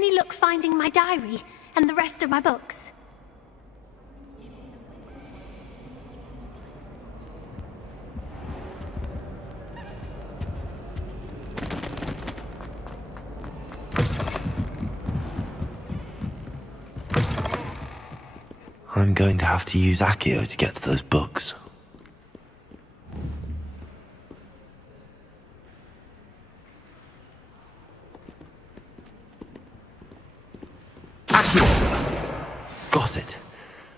Any luck finding my diary and the rest of my books? I'm going to have to use Accio to get to those books. Accio! Got it.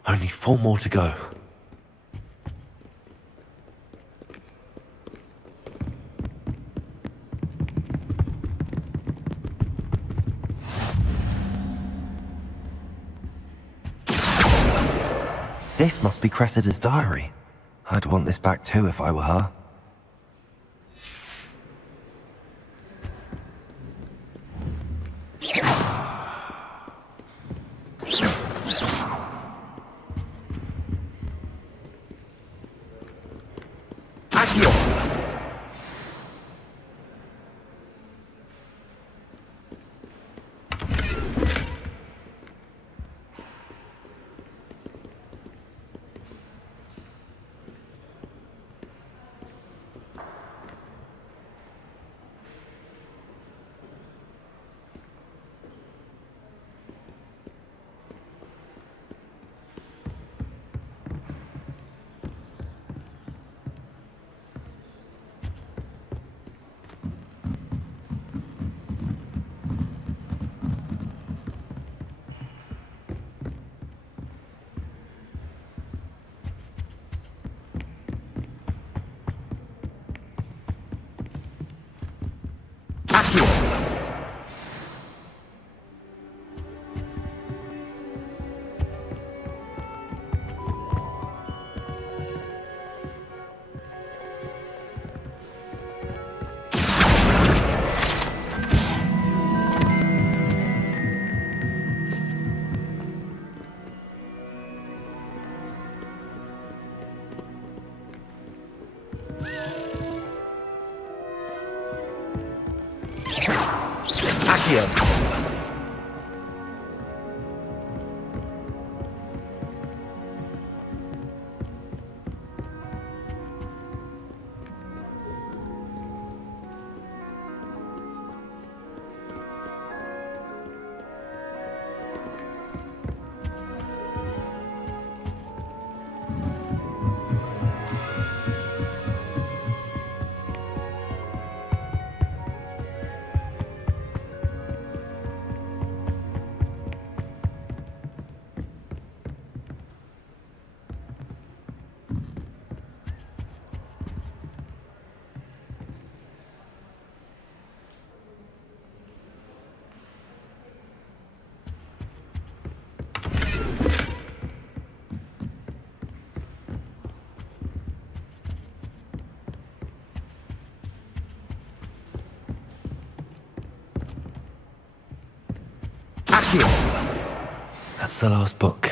Only 4 more to go. This must be Cressida's diary. I'd want this back too if I were her. Accio! Accio! That's the last book.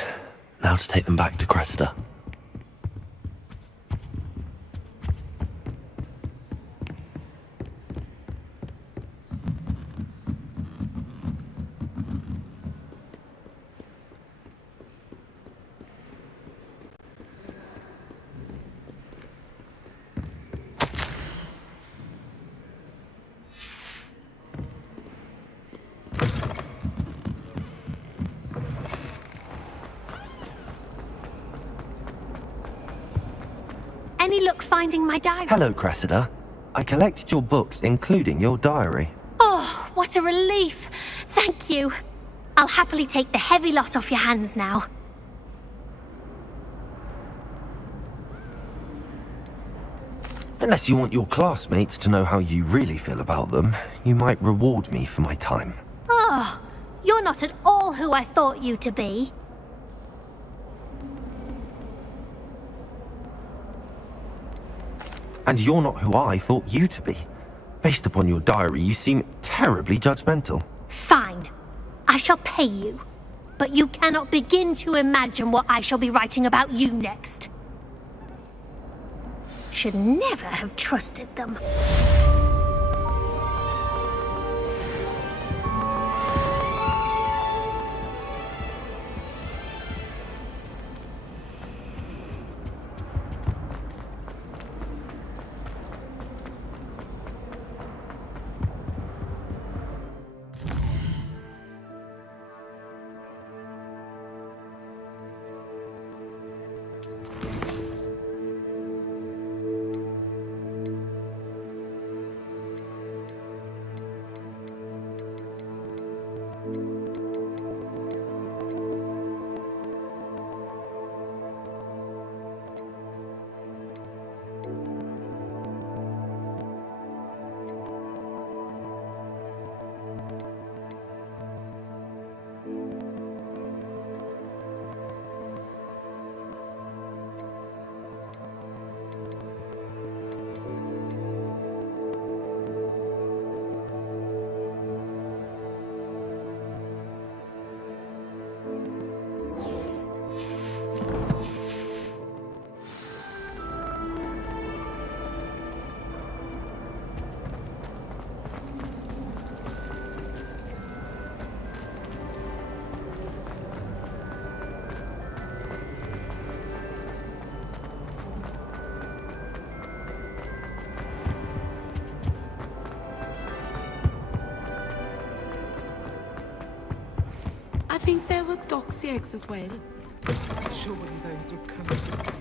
Now to take them back to Cressida. Any luck finding my diary? Hello, Cressida. I collected your books, including your diary. Oh, what a relief. Thank you. I'll happily take the heavy lot off your hands now. Unless you want your classmates to know how you really feel about them, you might reward me for my time. Oh, you're not at all who I thought you to be. And you're not who I thought you to be. Based upon your diary, you seem terribly judgmental. Fine. I shall pay you. But you cannot begin to imagine what I shall be writing about you next. Should never have trusted them. think there were doxy eggs as well. Surely those would come.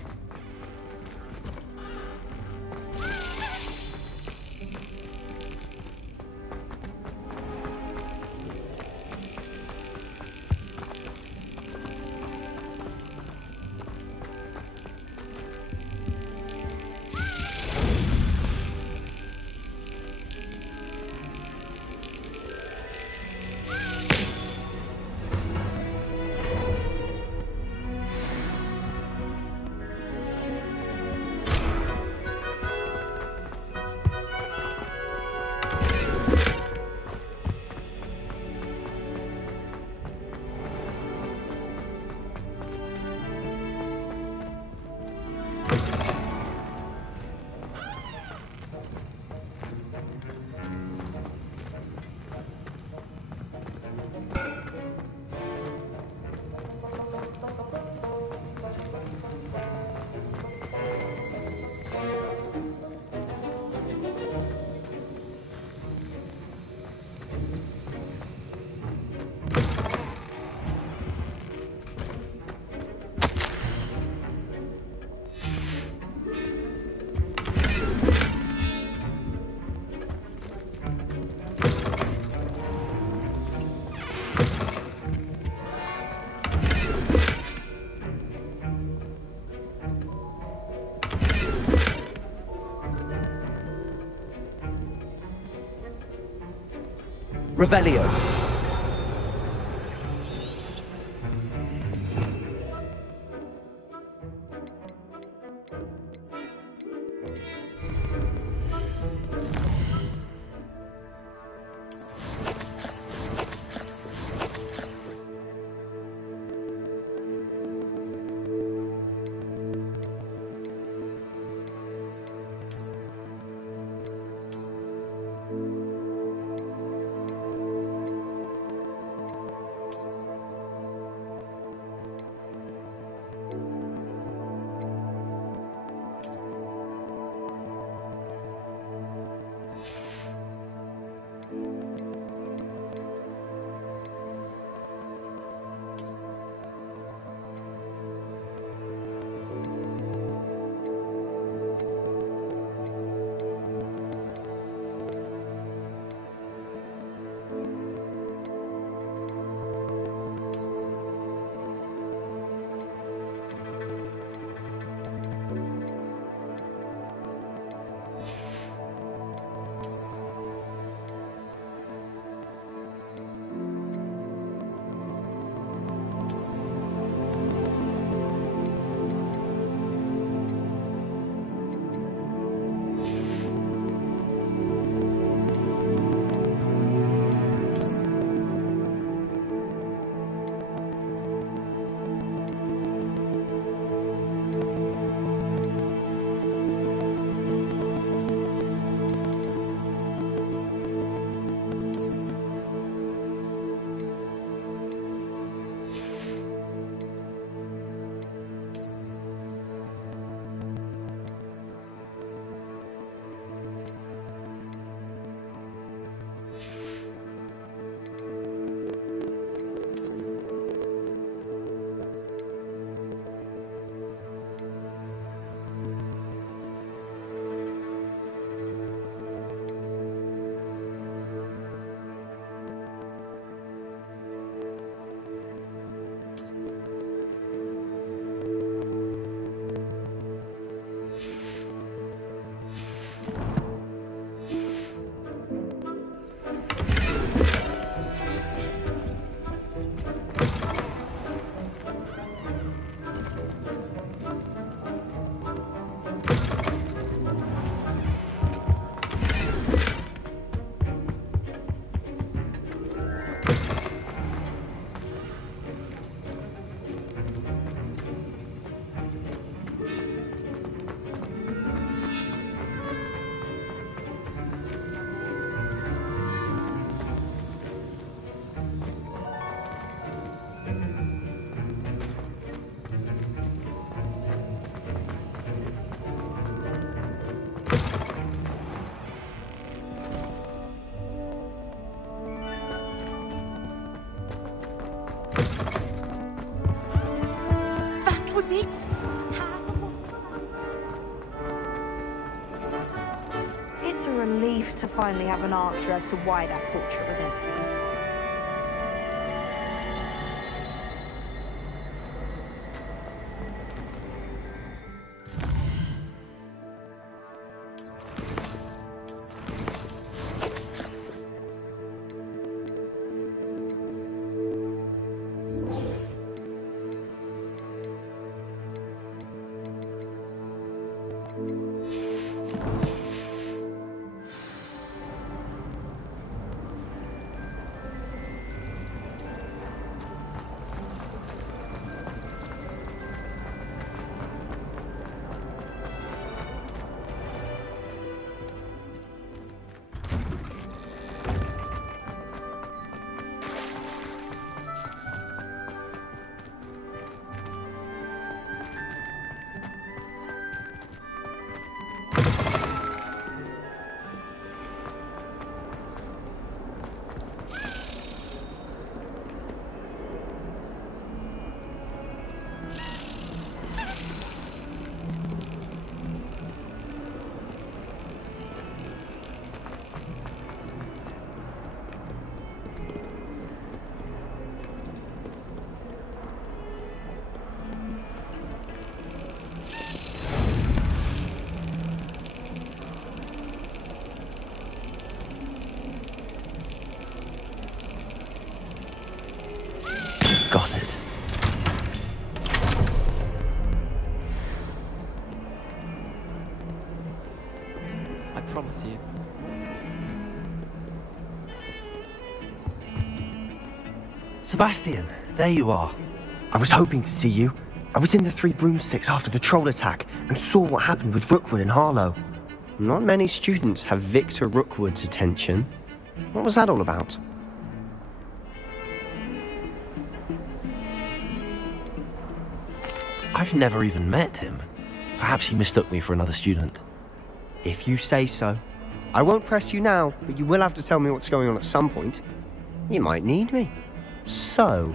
Revelio. a relief to finally have an answer as to why that portrait was empty. Got it. I promise you. Sebastian, there you are. I was hoping to see you. I was in the Three Broomsticks after the troll attack and saw what happened with Rookwood and Harlow. Not many students have Victor Rookwood's attention. What was that all about? I've never even met him. Perhaps he mistook me for another student. If you say so. I won't press you now, but you will have to tell me what's going on at some point. You might need me. So,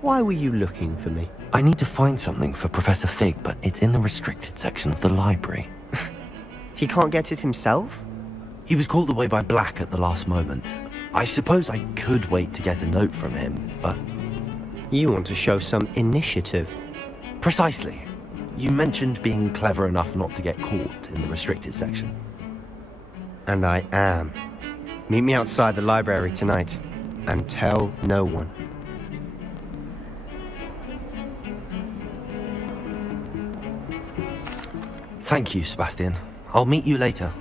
why were you looking for me? I need to find something for Professor Fig, but it's in the restricted section of the library. He can't get it himself? He was called away by Black at the last moment. I suppose I could wait to get a note from him, but... You want to show some initiative. Precisely. You mentioned being clever enough not to get caught in the restricted section. And I am. Meet me outside the library tonight, and tell no one. Thank you, Sebastian. I'll meet you later.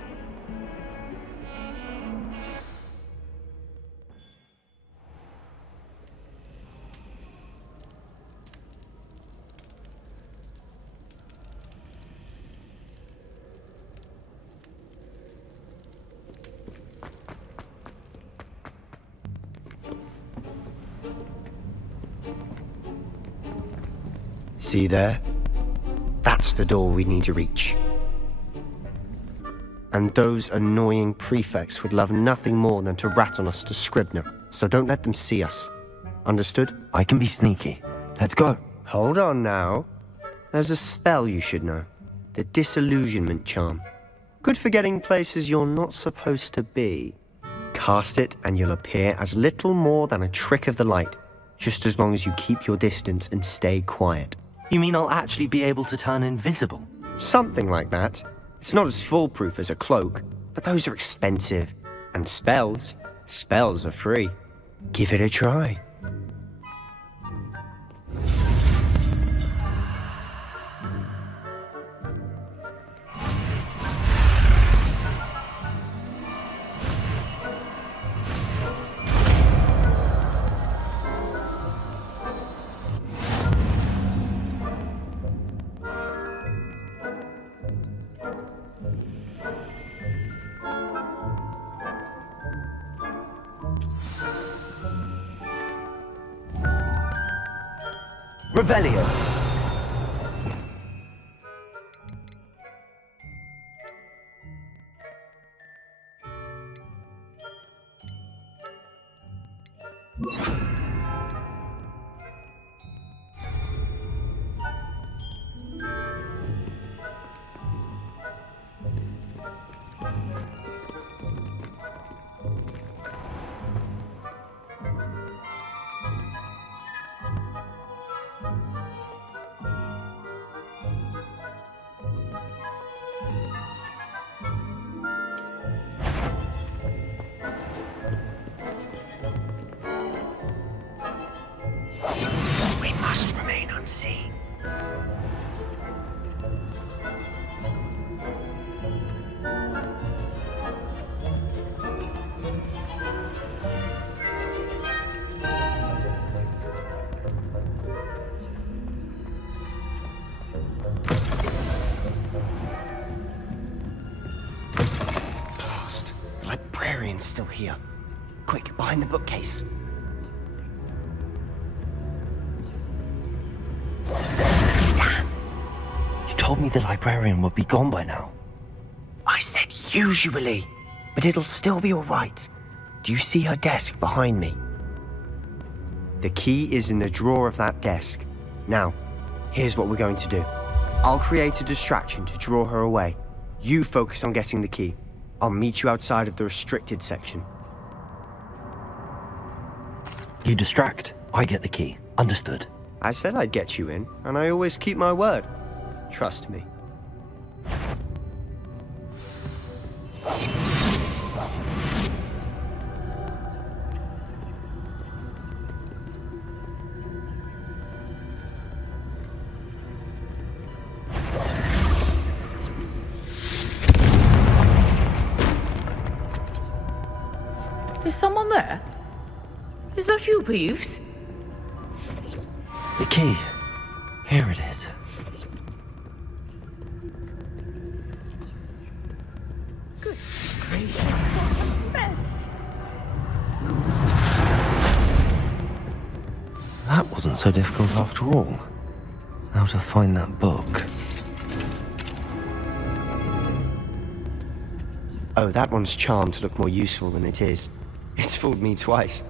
See there? That's the door we need to reach. And those annoying prefects would love nothing more than to rat on us to Scribner, so don't let them see us. Understood? I can be sneaky. Let's go. Hold on now. There's a spell you should know. The Disillusionment Charm. Good for getting places you're not supposed to be. Cast it and you'll appear as little more than a trick of the light, just as long as you keep your distance and stay quiet. You mean I'll actually be able to turn invisible? Something like that. It's not as foolproof as a cloak, but those are expensive. And spells are free. Give it a try. Revelio. don't see. Blast. The librarian's still here. Quick, behind the bookcase. You told me the librarian would be gone by now. I said usually, but it'll still be all right. Do you see her desk behind me? The key is in the drawer of that desk. Now, here's what we're going to do. I'll create a distraction to draw her away. You focus on getting the key. I'll meet you outside of the restricted section. You distract, I get the key. Understood. I said I'd get you in, and I always keep my word. Trust me. Is someone there? Is that you, Peeves? The key. Here it is. Good gracious, what a mess! That wasn't so difficult after all. Now to find that book. Oh, that one's charmed to look more useful than it is. It's fooled me twice.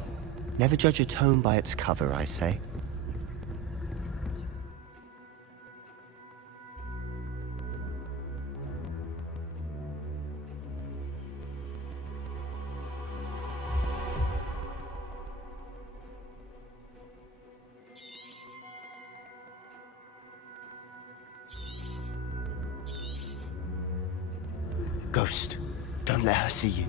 Never judge a tome by its cover, I say. Ghost, don't let her see you.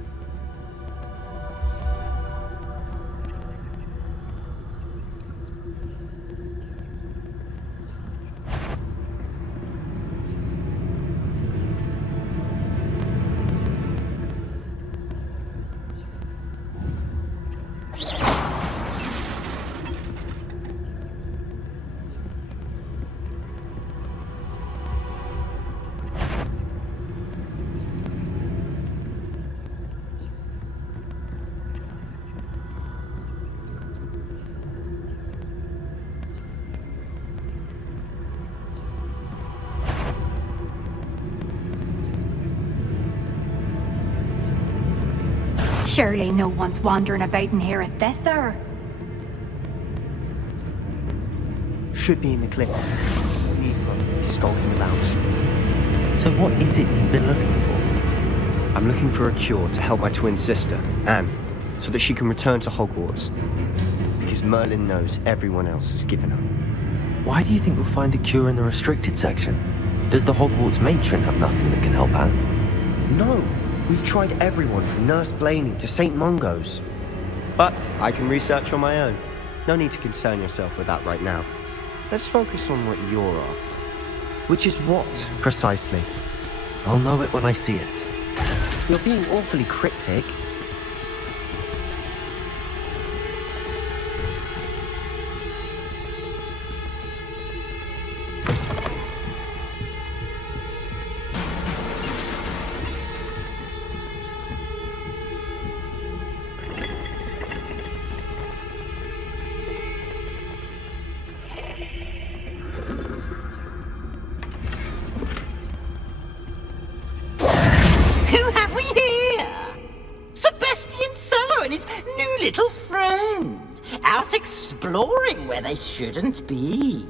Surely no one's wandering about in here at this hour. Should be in the clip. He's probably skulking about. So what is it you've been looking for? I'm looking for a cure to help my twin sister, Anne, so that she can return to Hogwarts. Because Merlin knows everyone else has given up. Why do you think you'll find a cure in the restricted section? Does the Hogwarts matron have nothing that can help Anne? No! We've tried everyone from Nurse Blaney to St. Mungo's. But I can research on my own. No need to concern yourself with that right now. Let's focus on what you're after. Which is what, precisely? I'll know it when I see it. You're being awfully cryptic. Who have we here? Sebastian Sallow and his new little friend. Out exploring where they shouldn't be.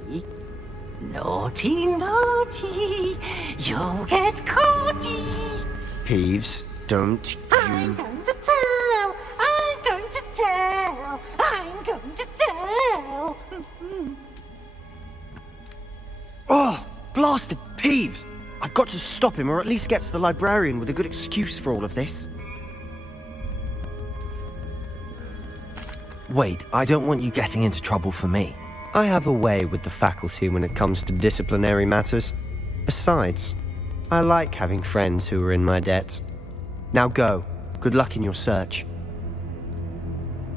Naughty, naughty. You'll get caughty. Peeves, don't I'm you... going to tell. I'm going to tell. I'm going to tell. Oh, blasted Peeves! I've got to stop him, or at least get to the librarian with a good excuse for all of this. Wait, I don't want you getting into trouble for me. I have a way with the faculty when it comes to disciplinary matters. Besides, I like having friends who are in my debt. Now go. Good luck in your search.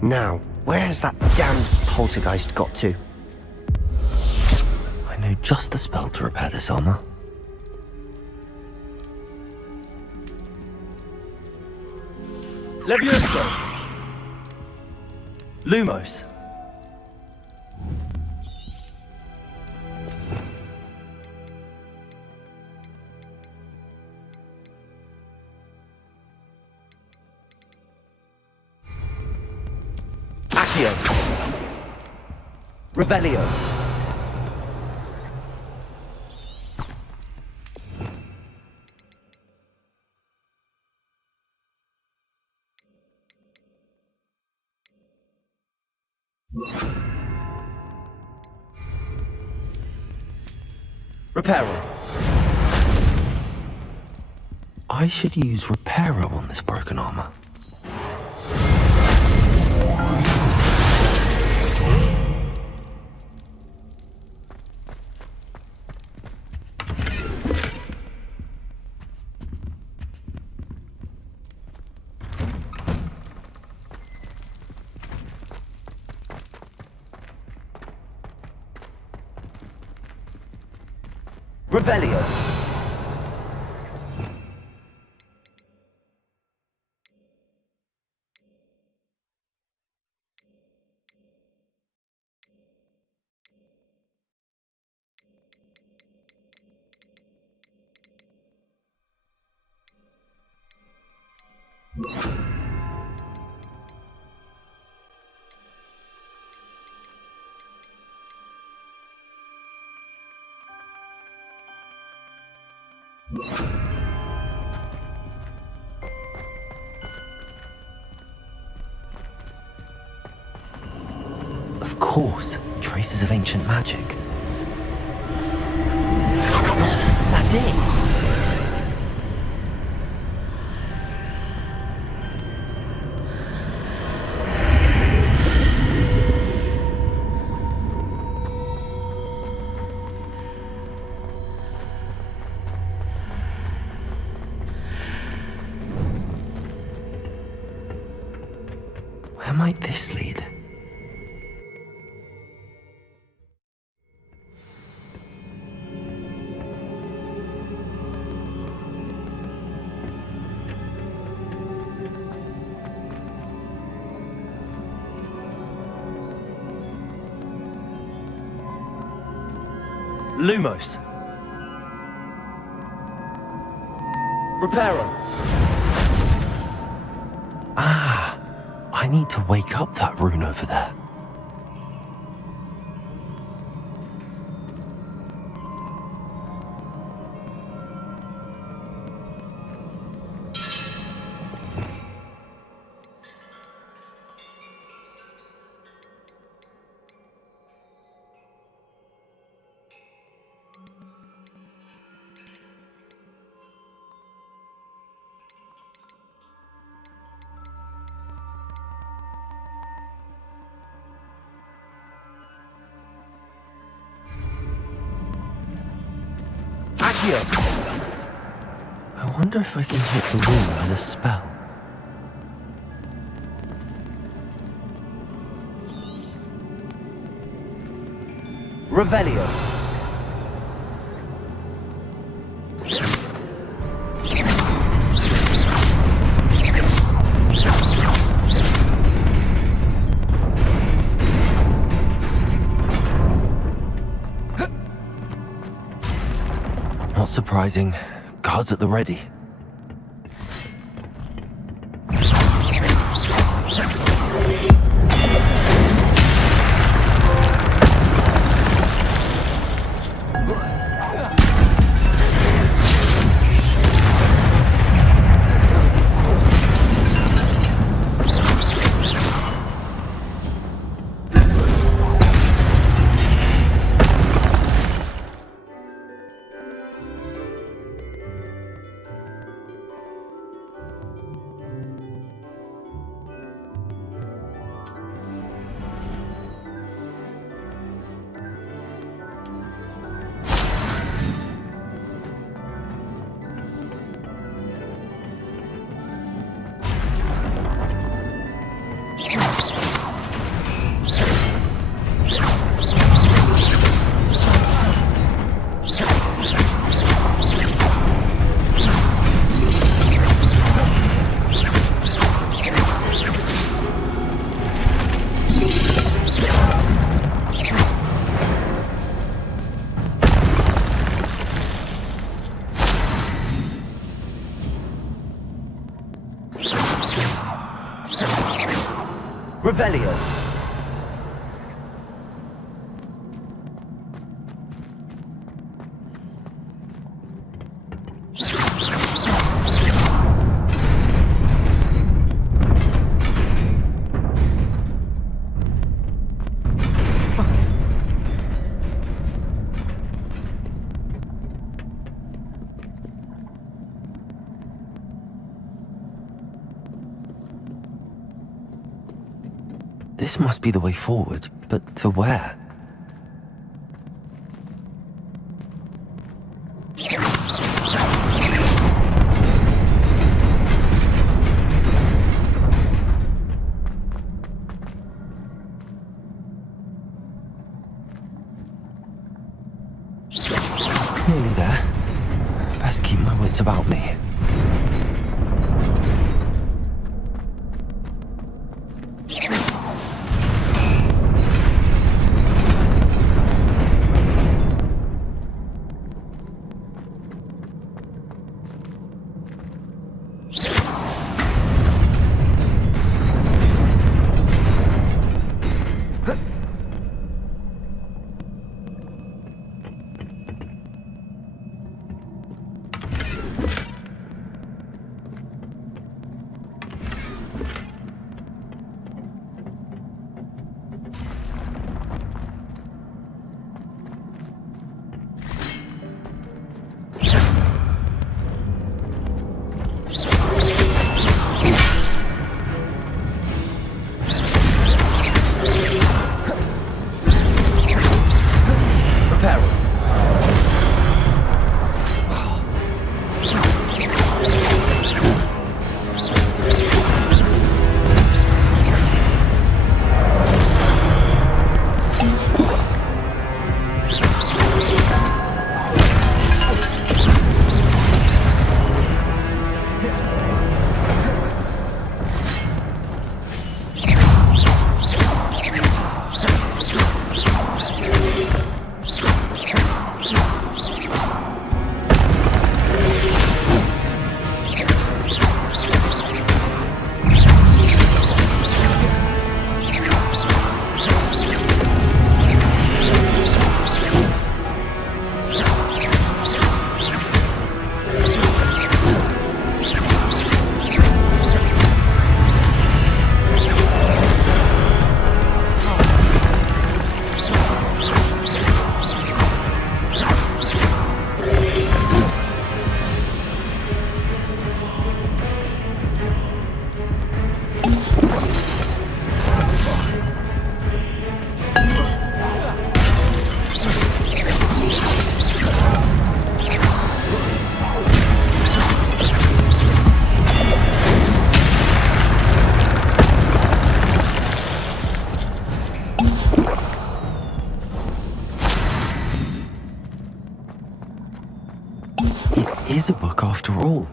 Now, where has that damned poltergeist got to? I know just the spell to repair this armor. Levioso! Lumos! Accio! Revelio! Reparo. I should use Reparo on this broken armor. Revelio. Of course, traces of ancient magic. That's it! Where might this lead? Lumos. Reparo. Ah, I need to wake up that rune over there. I wonder if I can hit the rune with a spell. Revelio. Not surprising. Guards at the ready. Revelio. This must be the way forward, but to where? Nearly there. Best keep my wits about me. It is a book after all.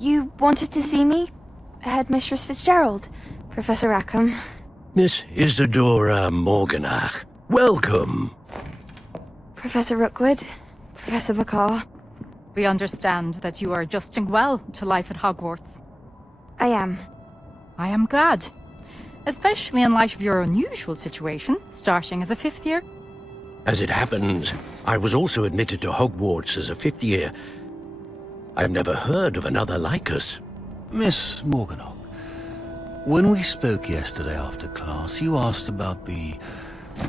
You wanted to see me? Headmistress Fitzgerald, Professor Rackham. Miss Isadora Morganach, welcome. Professor Rookwood, Professor Bakar. We understand that you are adjusting well to life at Hogwarts. I am. I am glad. Especially in light of your unusual situation, starting as a 5th year. As it happens, I was also admitted to Hogwarts as a 5th year. I've never heard of another like us. Miss Morganach, when we spoke yesterday after class, you asked about the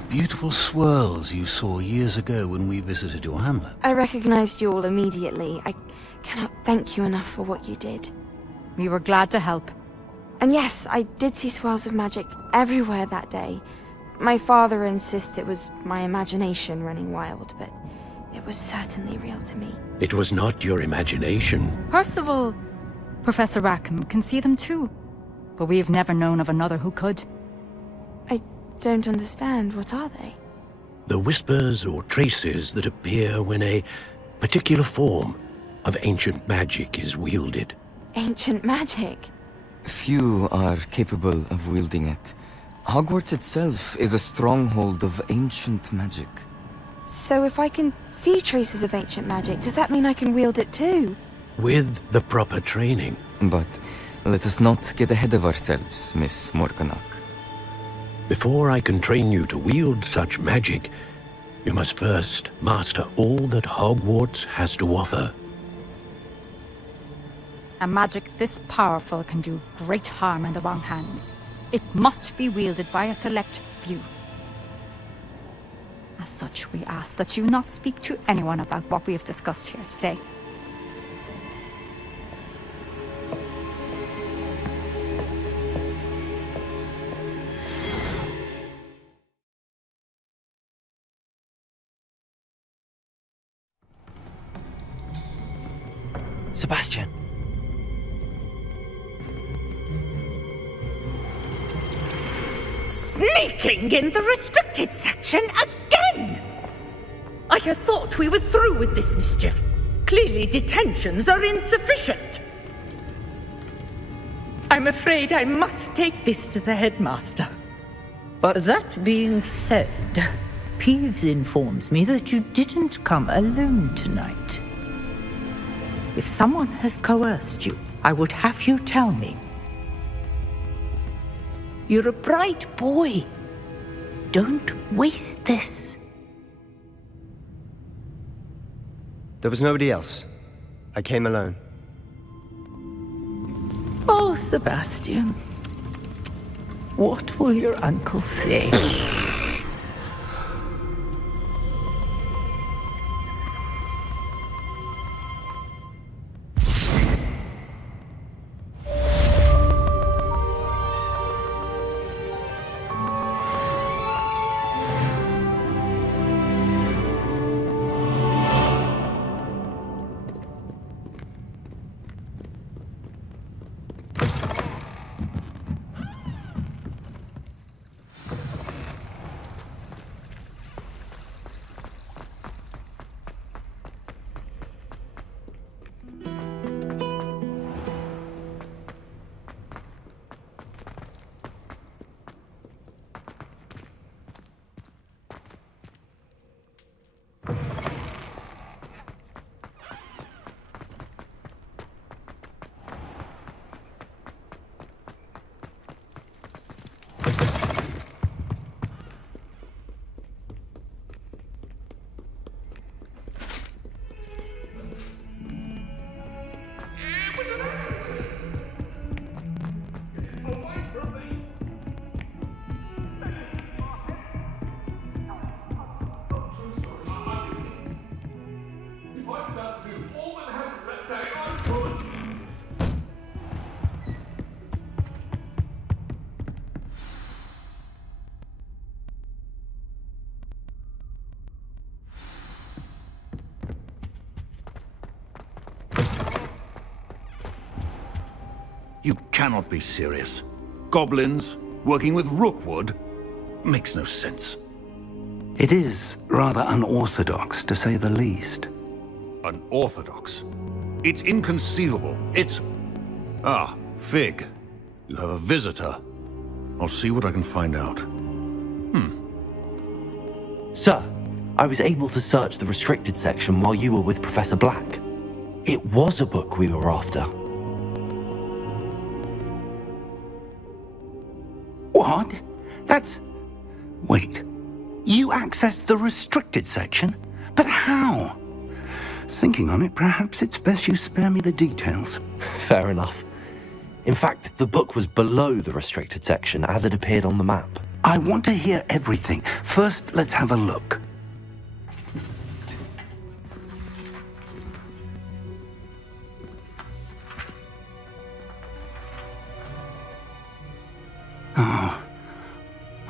beautiful swirls you saw years ago when we visited your hamlet. I recognized you all immediately. I cannot thank you enough for what you did. We were glad to help. And yes, I did see swirls of magic everywhere that day. My father insists it was my imagination running wild, but it was certainly real to me. It was not your imagination. Percival, Professor Rackham can see them too. But we have never known of another who could. I don't understand. What are they? The whispers or traces that appear when a particular form of ancient magic is wielded. Ancient magic? Few are capable of wielding it. Hogwarts itself is a stronghold of ancient magic. So if I can see traces of ancient magic, does that mean I can wield it too? With the proper training. But let us not get ahead of ourselves, Miss Morganach. Before I can train you to wield such magic, you must first master all that Hogwarts has to offer. A magic this powerful can do great harm in the wrong hands. It must be wielded by a select few. As such, we ask that you not speak to anyone about what we have discussed here today. Sebastian. Sneaking in the restricted section again! I had thought we were through with this mischief. Clearly detentions are insufficient. I'm afraid I must take this to the headmaster. But that being said, Peeves informs me that you didn't come alone tonight. If someone has coerced you, I would have you tell me. You're a bright boy. Don't waste this. There was nobody else. I came alone. Oh, Sebastian. What will your uncle say? You cannot be serious. Goblins working with Rookwood makes no sense. It is rather unorthodox, to say the least. Unorthodox? It's inconceivable. It's Ah, Fig. You have a visitor. I'll see what I can find out. Sir, I was able to search the restricted section while you were with Professor Black. It was a book we were after. What? That's... Wait. You accessed the restricted section? But how? Thinking on it, perhaps it's best you spare me the details. Fair enough. In fact, the book was below the restricted section as it appeared on the map. I want to hear everything. First, let's have a look.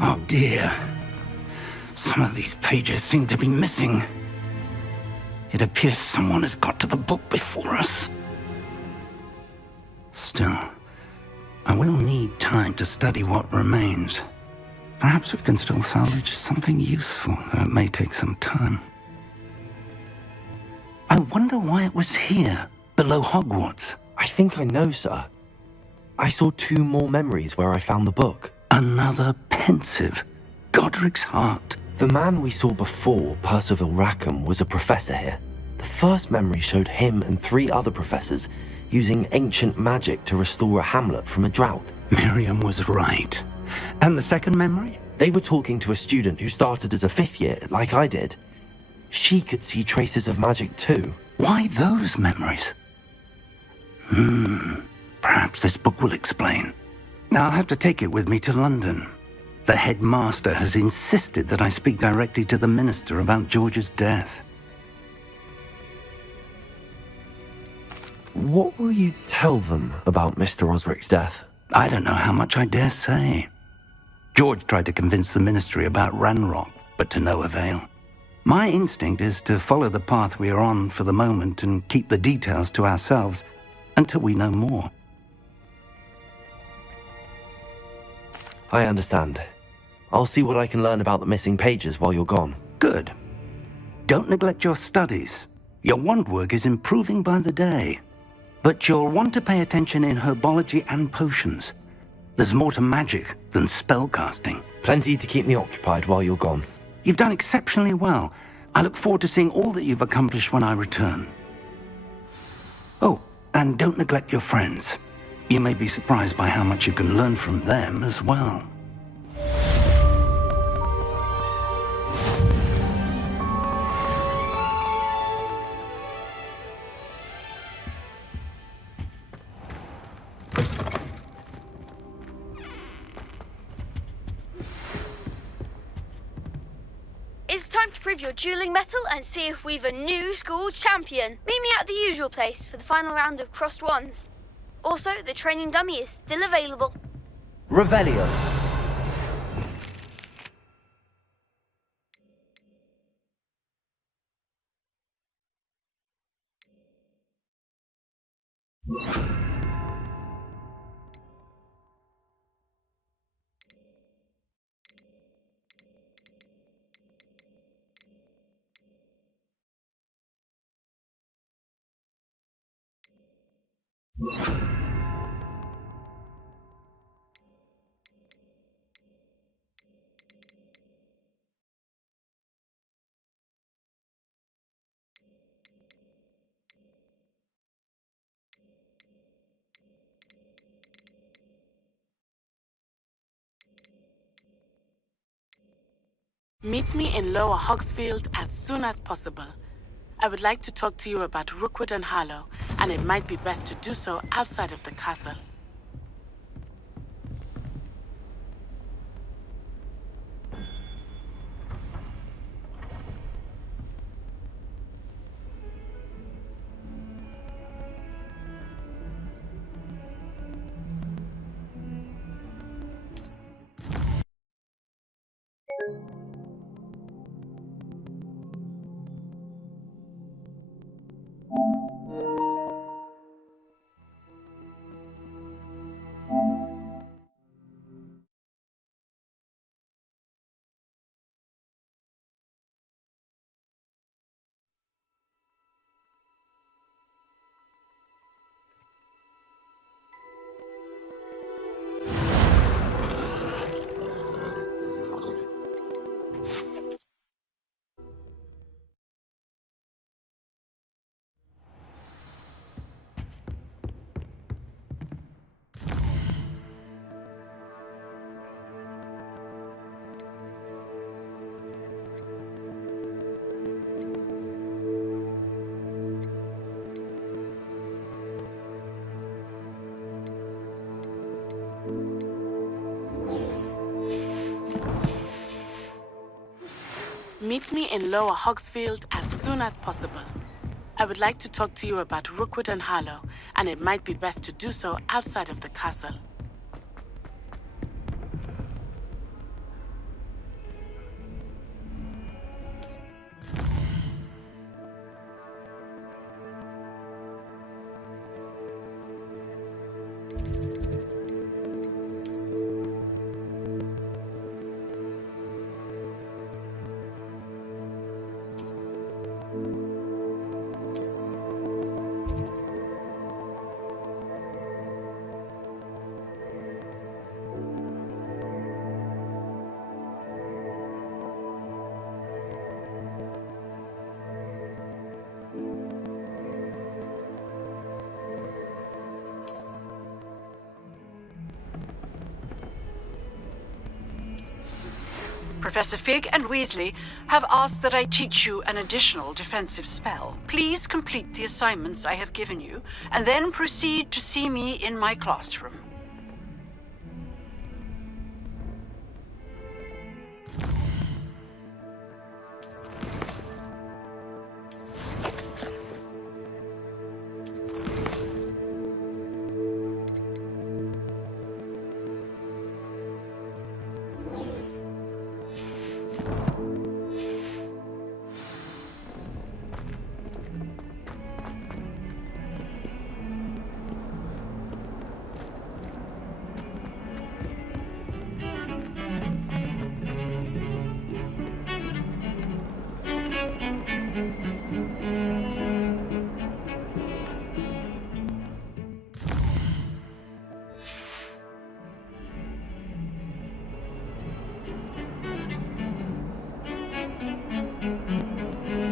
Oh dear. Some of these pages seem to be missing. It appears someone has got to the book before us. Still, I will need time to study what remains. Perhaps we can still salvage something useful, though it may take some time. I wonder why it was here, below Hogwarts. I think I know, sir. I saw 2 more memories where I found the book. Another pensive. Godric's heart. The man we saw before, Percival Rackham, was a professor here. The first memory showed him and 3 other professors using ancient magic to restore a hamlet from a drought. Miriam was right. And the second memory? They were talking to a student who started as a 5th year, like I did. She could see traces of magic too. Why those memories? Perhaps this book will explain. Now I'll have to take it with me to London. The headmaster has insisted that I speak directly to the minister about George's death. What will you tell them about Mr. Osric's death? I don't know how much I dare say. George tried to convince the ministry about Ranrock, but to no avail. My instinct is to follow the path we are on for the moment and keep the details to ourselves until we know more. I understand. I'll see what I can learn about the missing pages while you're gone. Good. Don't neglect your studies. Your wand work is improving by the day. But you'll want to pay attention in herbology and potions. There's more to magic than spellcasting. Plenty to keep me occupied while you're gone. You've done exceptionally well. I look forward to seeing all that you've accomplished when I return. Oh, and don't neglect your friends. You may be surprised by how much you can learn from them as well. It's time to prove your dueling mettle and see if we've a new school champion. Meet me at the usual place for the final round of crossed wands. Also, the training dummy is still available. Revelio. Meet me in Lower Hogsfield as soon as possible. I would like to talk to you about Rookwood and Harlow, and it might be best to do so outside of the castle. Meet me in Lower Hogsfield as soon as possible. I would like to talk to you about Rookwood and Harlow, and it might be best to do so outside of the castle. Professor Fig and Weasley have asked that I teach you an additional defensive spell. Please complete the assignments I have given you, and then proceed to see me in my classroom.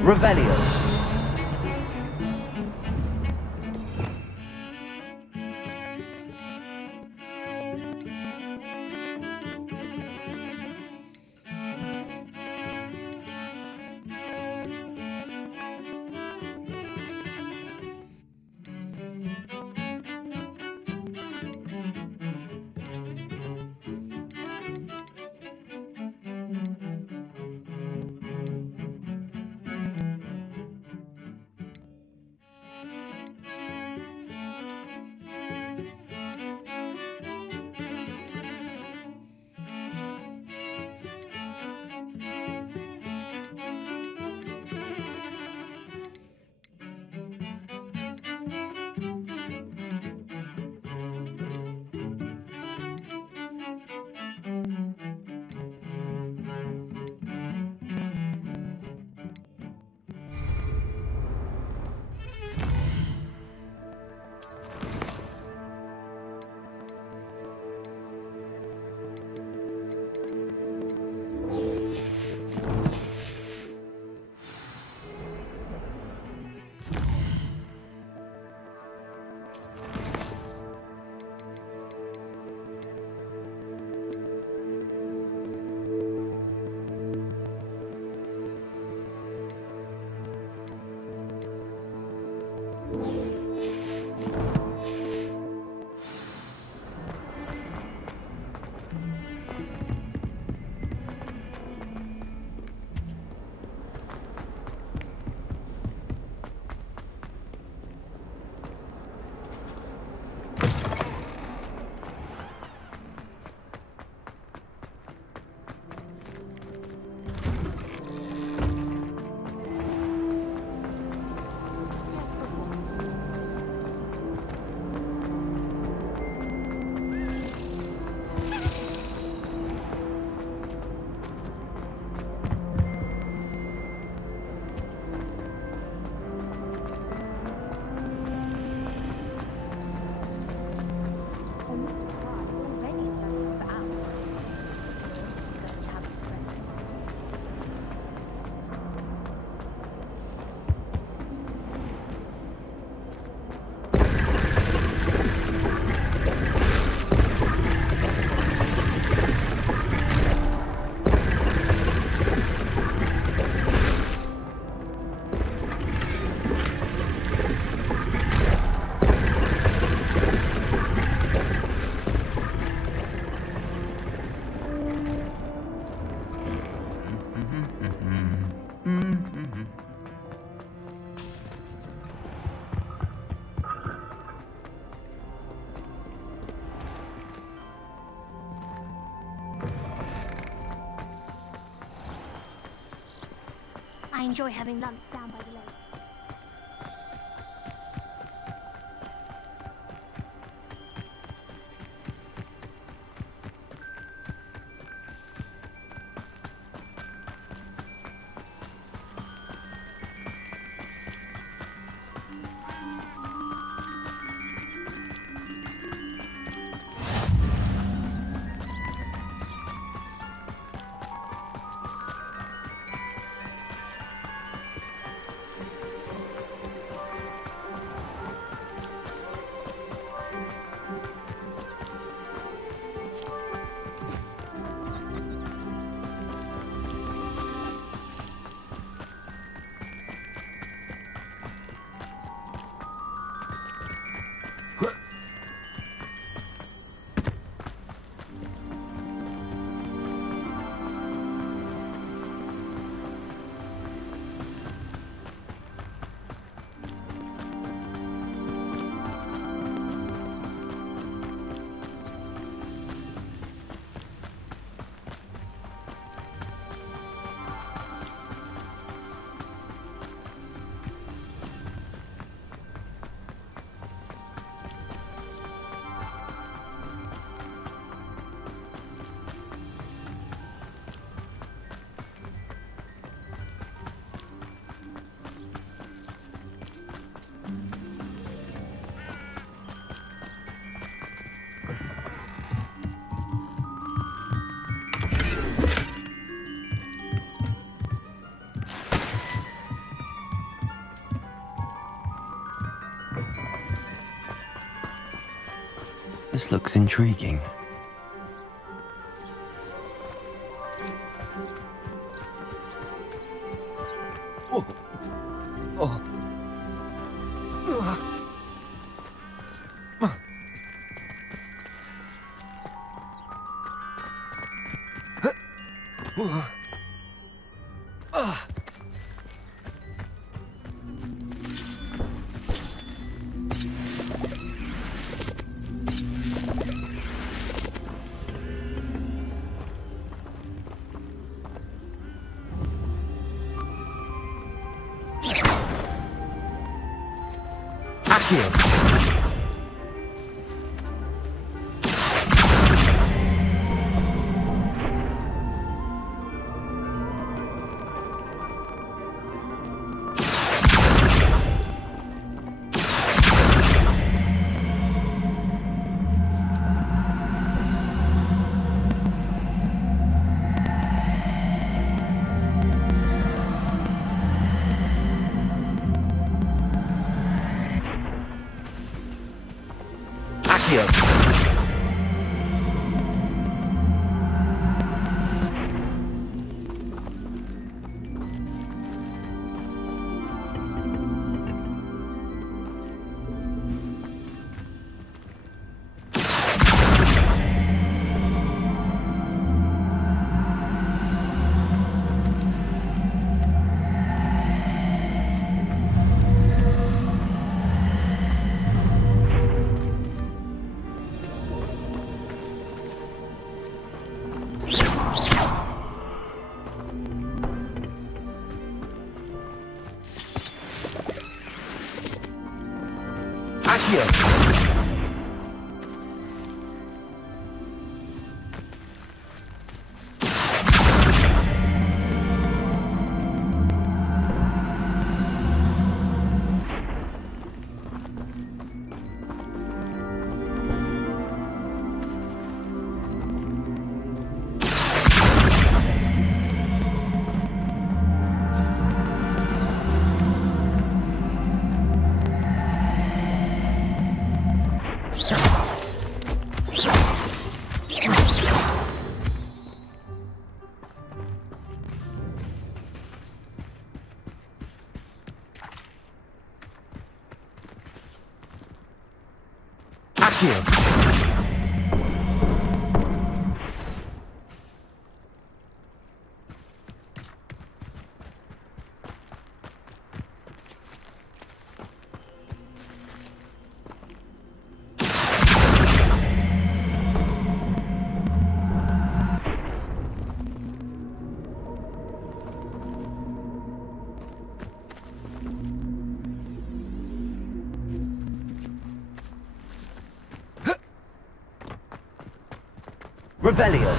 Revelio. enjoy having lunch down by the lake. This looks intriguing. Oh. Oh. Revelio!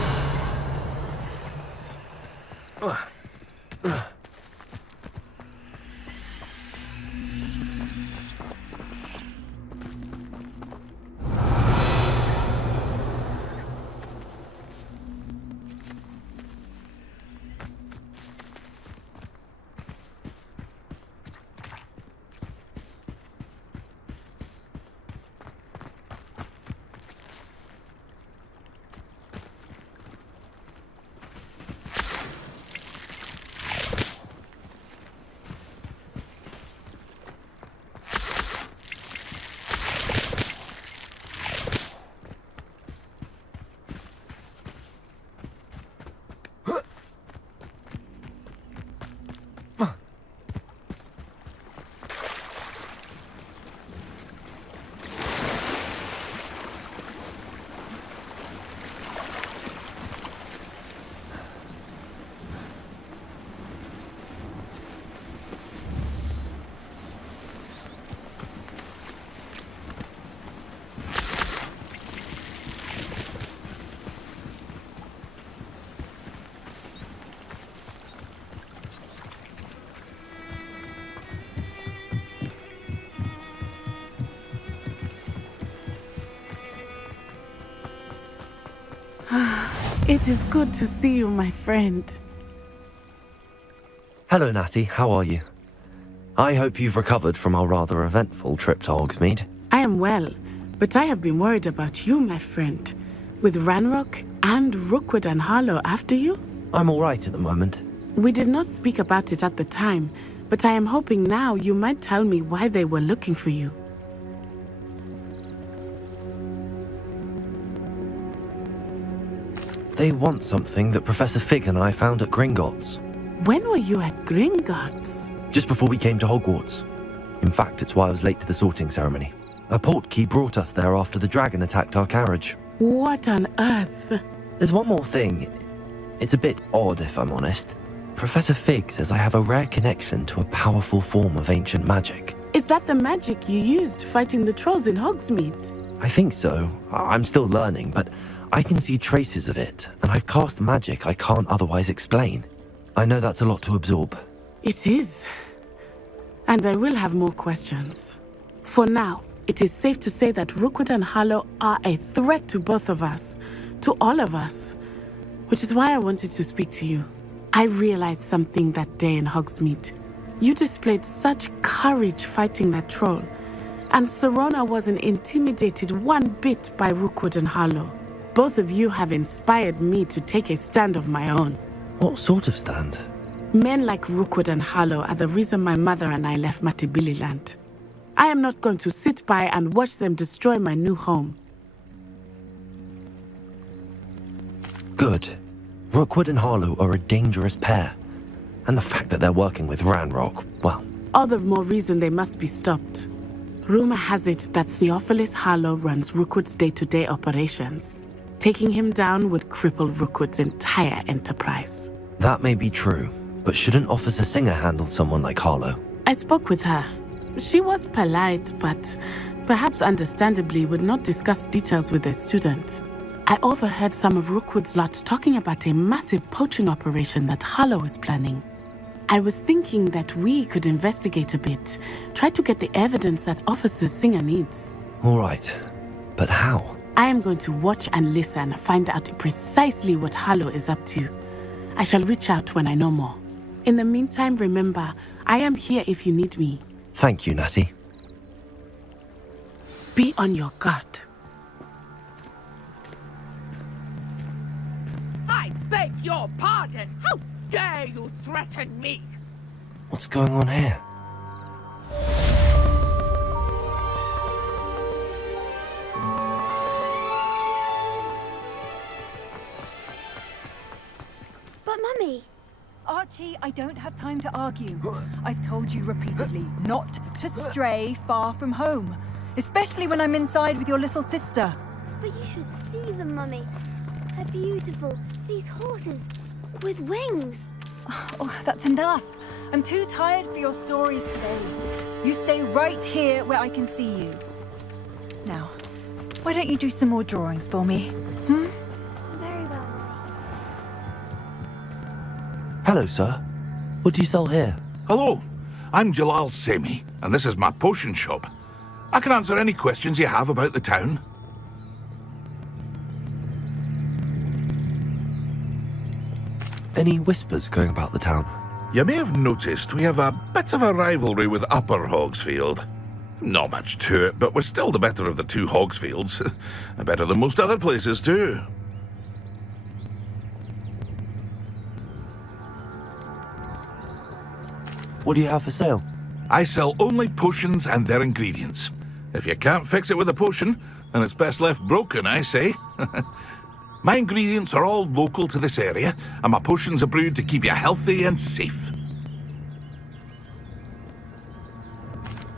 It is good to see you, my friend. Hello, Natty. How are you? I hope you've recovered from our rather eventful trip to Hogsmeade. I am well, but I have been worried about you, my friend. With Ranrock and Rookwood and Harlow after you? I'm all right at the moment. We did not speak about it at the time, but I am hoping now you might tell me why they were looking for you. They want something that Professor Fig and I found at Gringotts. When were you at Gringotts? Just before we came to Hogwarts. In fact, it's why I was late to the sorting ceremony. A portkey brought us there after the dragon attacked our carriage. What on earth? There's one more thing. It's a bit odd, if I'm honest. Professor Fig says I have a rare connection to a powerful form of ancient magic. Is that the magic you used fighting the trolls in Hogsmeade? I think so. I'm still learning, but I can see traces of it, and I've cast magic I can't otherwise explain. I know that's a lot to absorb. It is. And I will have more questions. For now, it is safe to say that Rookwood and Harlow are a threat to both of us, to all of us, which is why I wanted to speak to you. I realized something that day in Hogsmeade. You displayed such courage fighting that troll, and Serona wasn't intimidated one bit by Rookwood and Harlow. Both of you have inspired me to take a stand of my own. What sort of stand? Men like Rookwood and Harlow are the reason my mother and I left Matabeleland. I am not going to sit by and watch them destroy my new home. Good. Rookwood and Harlow are a dangerous pair. And the fact that they're working with Ranrock, well... All the more reason they must be stopped. Rumor has it that Theophilus Harlow runs Rookwood's day-to-day operations. Taking him down would cripple Rookwood's entire enterprise. That may be true, but shouldn't Officer Singer handle someone like Harlow? I spoke with her. She was polite, but perhaps understandably would not discuss details with a student. I overheard some of Rookwood's lot talking about a massive poaching operation that Harlow is planning. I was thinking that we could investigate a bit, try to get the evidence that Officer Singer needs. All right, but how? I am going to watch and listen, find out precisely what Harlow is up to. I shall reach out when I know more. In the meantime, remember, I am here if you need me. Thank you, Natty. Be on your guard. I beg your pardon! How dare you threaten me? What's going on here? But Mummy... Archie, I don't have time to argue. I've told you repeatedly not to stray far from home, especially when I'm inside with your little sister. But you should see them, Mummy. They're beautiful. These horses with wings. Oh, that's enough. I'm too tired for your stories today. You stay right here where I can see you. Now, why don't you do some more drawings for me? Very Hello, sir. What do you sell here? Hello, I'm Jalal Semi, and this is my potion shop. I can answer any questions you have about the town. Any whispers going about the town? You may have noticed we have a bit of a rivalry with Upper Hogsfield. Not much to it, but we're still the better of the two Hogsfields. Better than most other places, too. What do you have for sale? I sell only potions and their ingredients. If you can't fix it with a potion, then it's best left broken, I say. My ingredients are all local to this area, and my potions are brewed to keep you healthy and safe.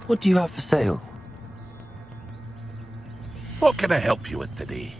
What do you have for sale? What can I help you with today?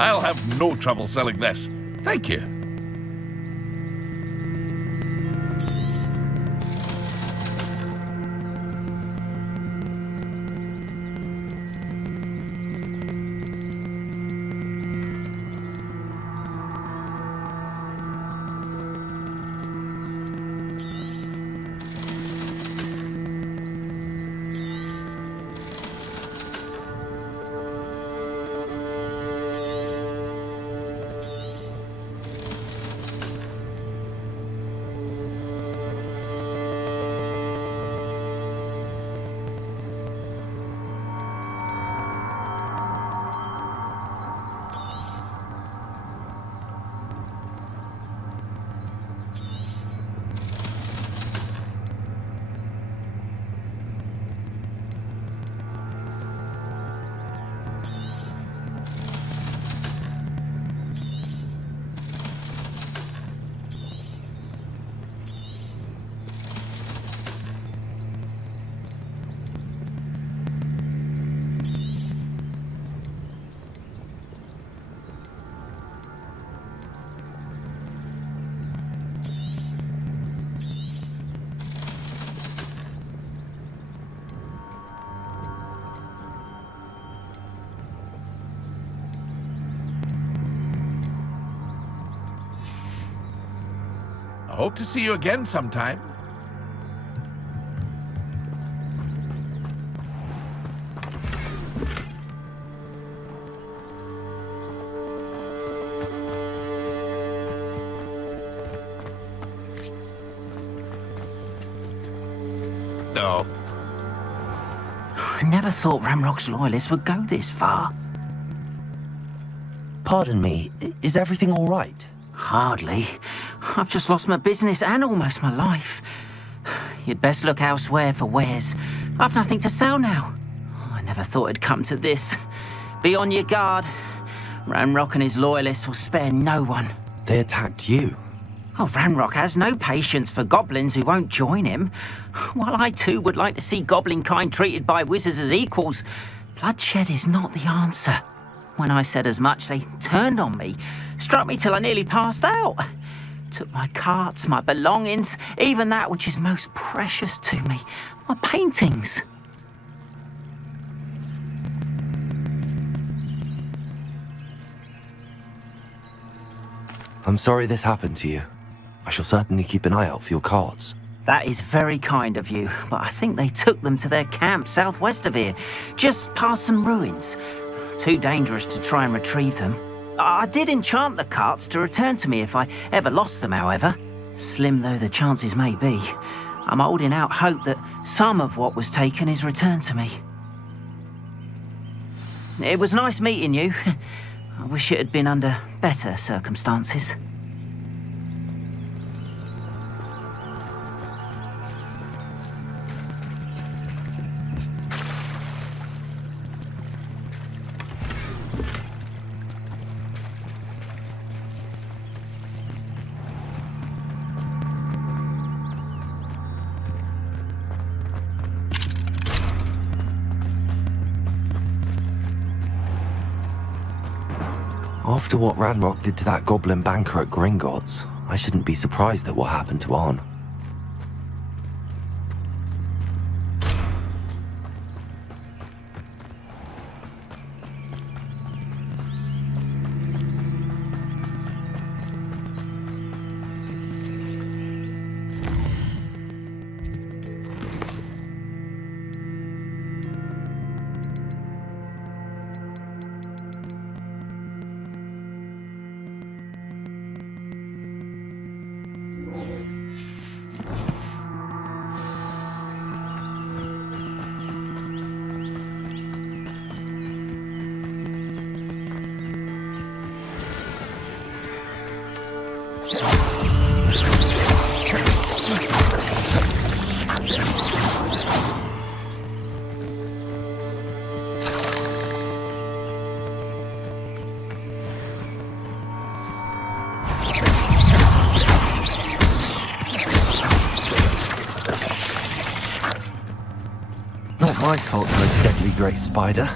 I'll have no trouble selling this. Thank you. I hope to see you again sometime. No. I never thought Ramrock's loyalists would go this far. Pardon me, is everything all right? Hardly. I've just lost my business and almost my life. You'd best look elsewhere for wares. I've nothing to sell now. I never thought it'd come to this. Be on your guard. Ramrock and his loyalists will spare no one. They attacked you. Oh, Ramrock has no patience for goblins who won't join him. While I too would like to see goblin kind treated by wizards as equals, bloodshed is not the answer. When I said as much, they turned on me, struck me till I nearly passed out. Took my carts, my belongings, even that which is most precious to me, my paintings. I'm sorry this happened to you. I shall certainly keep an eye out for your carts. That is very kind of you, but I think they took them to their camp southwest of here, just past some ruins. Too dangerous to try and retrieve them. I did enchant the carts to return to me if I ever lost them, however. Slim though the chances may be, I'm holding out hope that some of what was taken is returned to me. It was nice meeting you. I wish it had been under better circumstances. After what Ranrock did to that goblin banker at Gringotts, I shouldn't be surprised at what happened to Arn. Not my fault for a deadly great spider.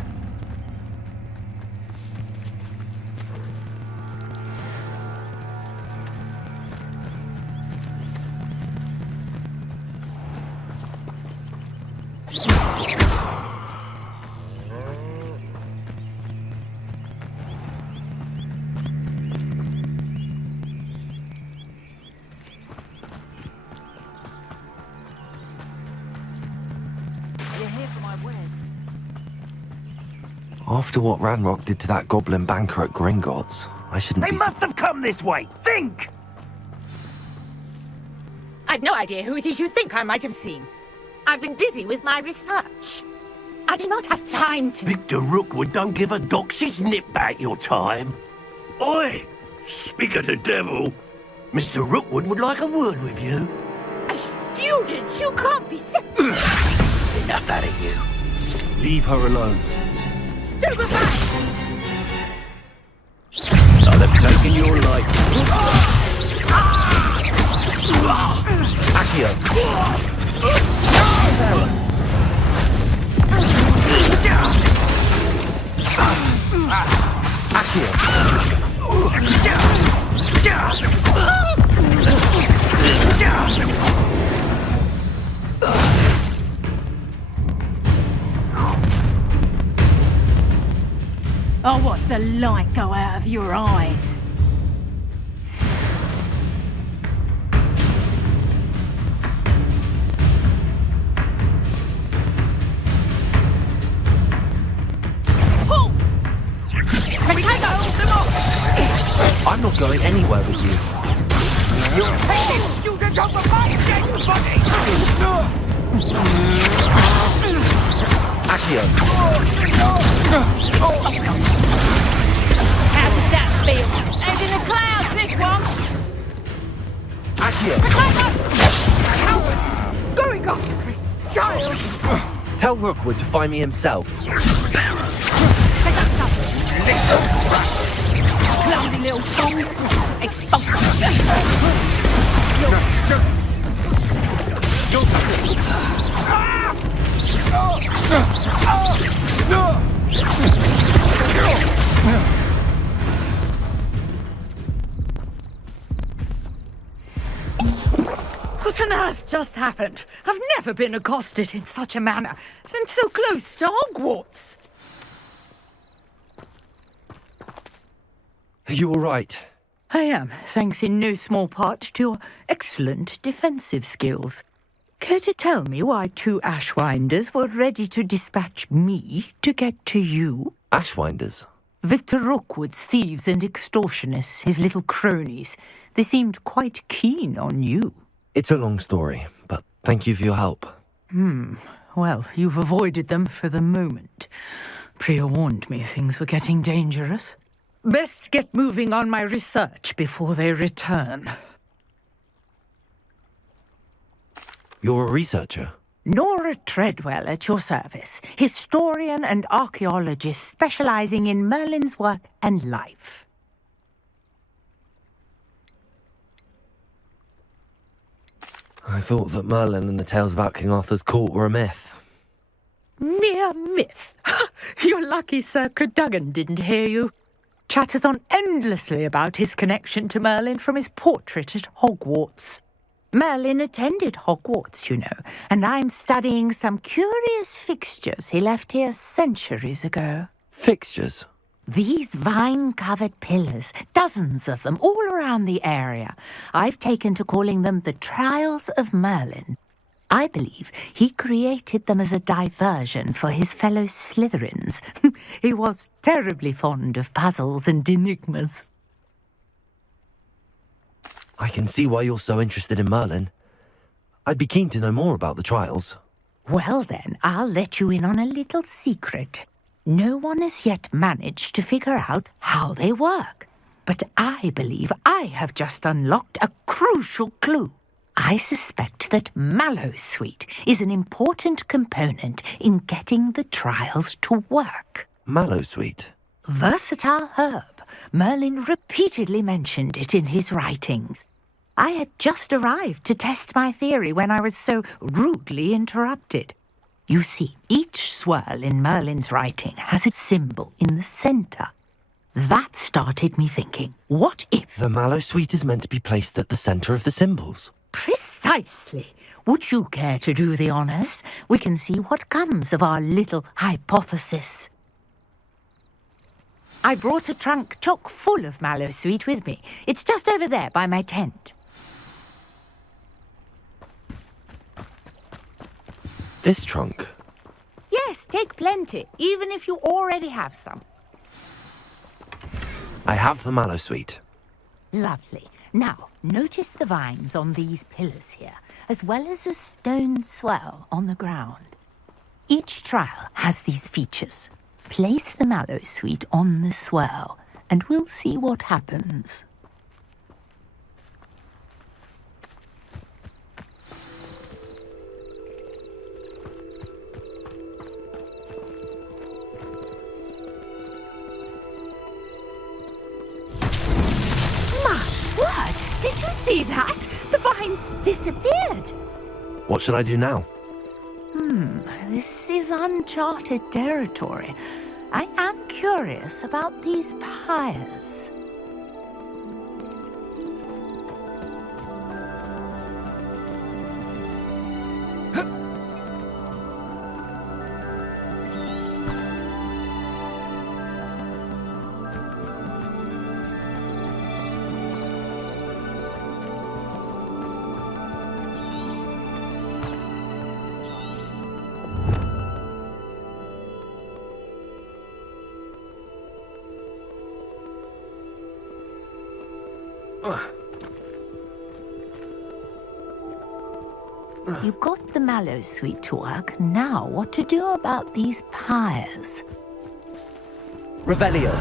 After what Ranrock did to that goblin banker at Gringotts, I shouldn't They be... must have come this way! Think! I've no idea who it is you think I might have seen. I've been busy with my research. I do not have time to... Victor Rookwood don't give a doxy's nip back your time. Oi! Speak of the devil. Mr. Rookwood would like a word with you. A student? You can't be sick. Enough out of you. Leave her alone. I'll have taken your life. Accio! I'll watch the light go out of your eyes. I'm not going anywhere with you. You're taking students over my dead body! Accio! How did that feel? And in the clouds, this one! Accio! Cowards! Going after me! Child! Tell Rookwood to find me himself. Clumsy little fool! Expose him! What on earth just happened? I've never been accosted in such a manner, and so close to Hogwarts. Are you all right? I am, thanks in no small part to your excellent defensive skills. Care to tell me why 2 Ashwinders were ready to dispatch me to get to you? Ashwinders? Victor Rookwood's thieves and extortionists, his little cronies. They seemed quite keen on you. It's a long story, but thank you for your help. Well, you've avoided them for the moment. Priya warned me things were getting dangerous. Best get moving on my research before they return. You're a researcher? Nora Treadwell at your service, historian and archaeologist specializing in Merlin's work and life. I thought that Merlin and the tales about King Arthur's court were a myth. Mere myth. You're lucky Sir Cadogan didn't hear you. Chatters on endlessly about his connection to Merlin from his portrait at Hogwarts. Merlin attended Hogwarts, you know, and I'm studying some curious fixtures he left here centuries ago. Fixtures? These vine-covered pillars, dozens of them, all around the area. I've taken to calling them the Trials of Merlin. I believe he created them as a diversion for his fellow Slytherins. He was terribly fond of puzzles and enigmas. I can see why you're so interested in Merlin. I'd be keen to know more about the trials. Well then, I'll let you in on a little secret. No one has yet managed to figure out how they work. But I believe I have just unlocked a crucial clue. I suspect that Mallowsweet is an important component in getting the trials to work. Mallowsweet? Versatile herb. Merlin repeatedly mentioned it in his writings. I had just arrived to test my theory when I was so rudely interrupted. You see, each swirl in Merlin's writing has a symbol in the centre. That started me thinking, what if... The Mallowsweet is meant to be placed at the centre of the symbols. Precisely. Would you care to do the honours? We can see what comes of our little hypothesis. I brought a trunk chock full of Mallowsweet with me. It's just over there by my tent. This trunk? Yes, take plenty, even if you already have some. I have the Mallowsweet. Lovely. Now, notice the vines on these pillars here, as well as a stone swell on the ground. Each trial has these features. Place the Mallowsweet on the swirl, and we'll see what happens. My word! Did you see that? The vines disappeared. What should I do now? This is uncharted territory. I am curious about these pyres. You got the Mallowsweet to work. Now, what to do about these pyres? Revelio.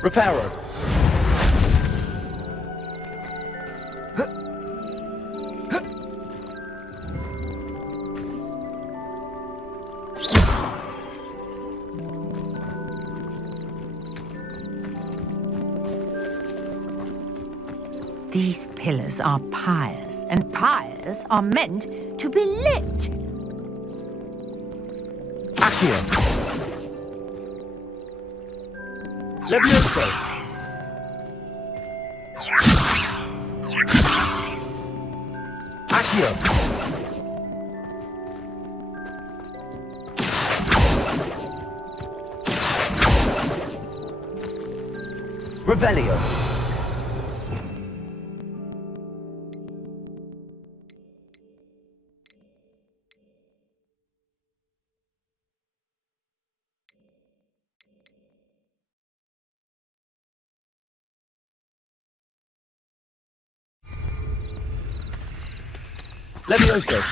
Reparo. These pillars are pyres, and pyres are meant to be lit. Accio. Levioso. Accio. Revelio. Levioso.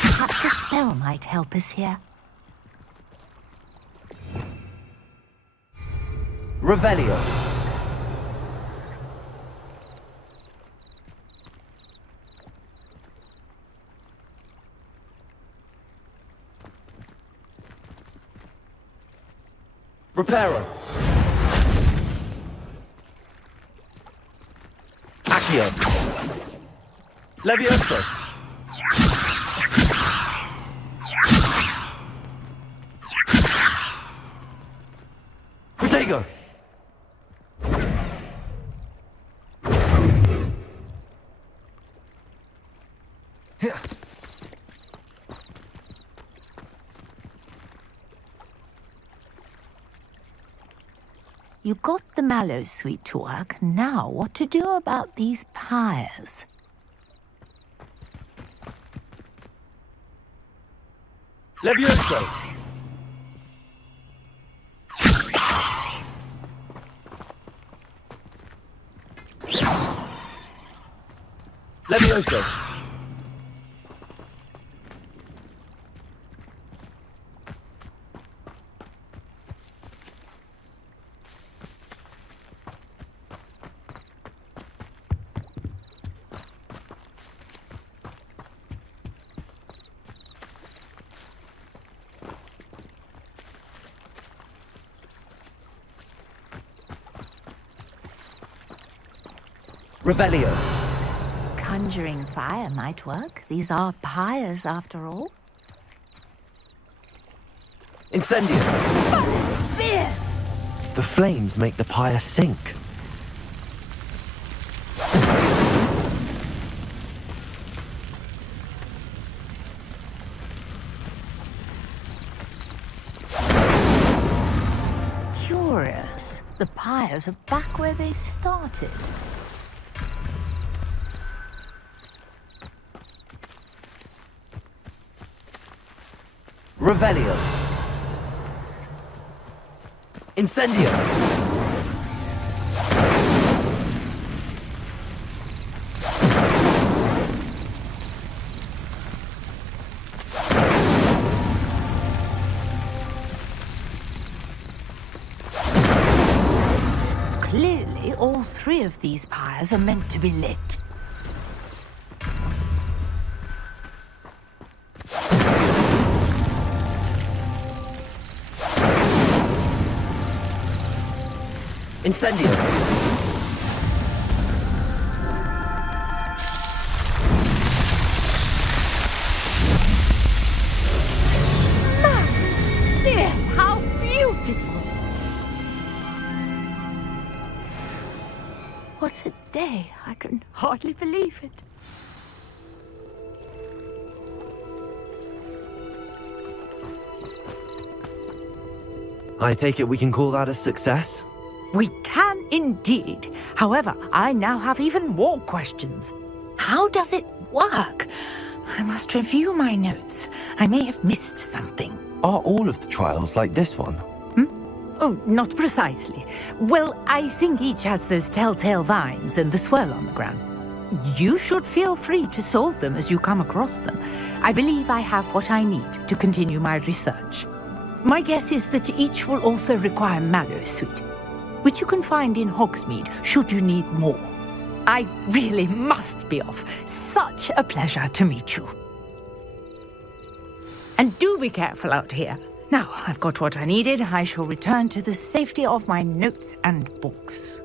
Perhaps a spell might help us here. Revelio. Reparo. Accio. Levioso. Protego. You got the mallow suite to work. Now what to do about these pyres? Levioso. Levioso. Revelio. Conjuring fire might work. These are pyres, after all. Incendio. Fierce! The flames make the pyre sink. Curious. The pyres are back where they started. Revelio. Incendio. Clearly, all three of these pyres are meant to be lit. Incendio. Yes, how beautiful! What a day. I can hardly believe it. I take it we can call that a success? We can indeed. However, I now have even more questions. How does it work? I must review my notes. I may have missed something. Are all of the trials like this one? Oh, not precisely. Well, I think each has those telltale vines and the swirl on the ground. You should feel free to solve them as you come across them. I believe I have what I need to continue my research. My guess is that each will also require mallow suit. which you can find in Hogsmeade should you need more. I really must be off. Such a pleasure to meet you. And do be careful out here. Now, I've got what I needed. I shall return to the safety of my notes and books.